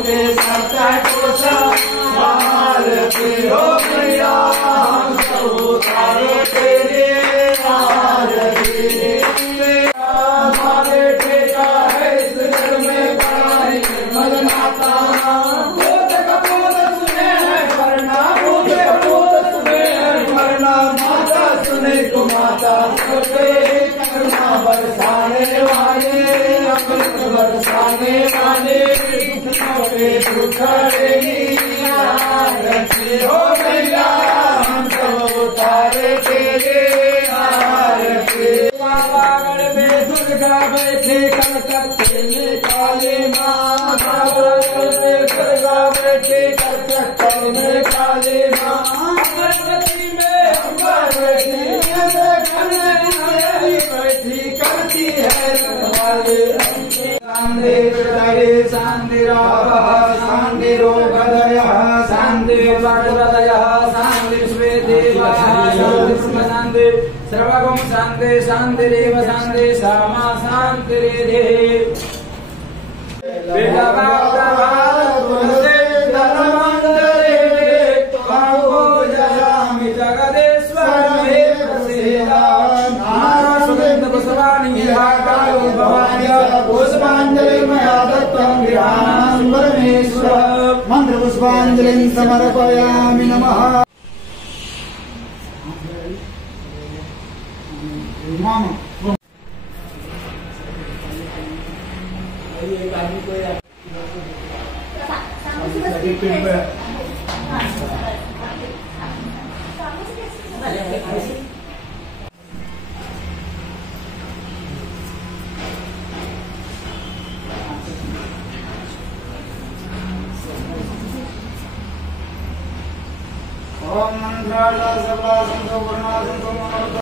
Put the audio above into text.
के सत्य को संभाल के हो मैया हम सब उतारे तेरे आरती। हमारे ठेका है इस घर में बड़ा ही निर्मल नाता। भूत कपूत सुने है वरना भूत कपूत सुने है वरना माता सुने को माता सबके करुणा बरसाने वाले अमृत बरसाने वाले दुखड़ेगी आरती हो मैया हम सब उतारे तेरे आरती। पागल में दुर्गा बैठे कलकत्ते में काली माँ। पागल में दुर्गा बैठे कलकत्ते में काली माँ। अमरवती में अम्बा बैठी बैठी करती है रखवाले। शांति हृदय शांतिरावः शांतिरोगदयः शांतिर्भद्रदयः शांतिर्श्वेदेवः शांति सर्वगं शांति शांतिरेव शांति सामा शांतिरेधि। मंत्र पुष्पांजलि समर्पयामि नमः। ओम मंत्रालय सर्वा संतो वर्णा संतो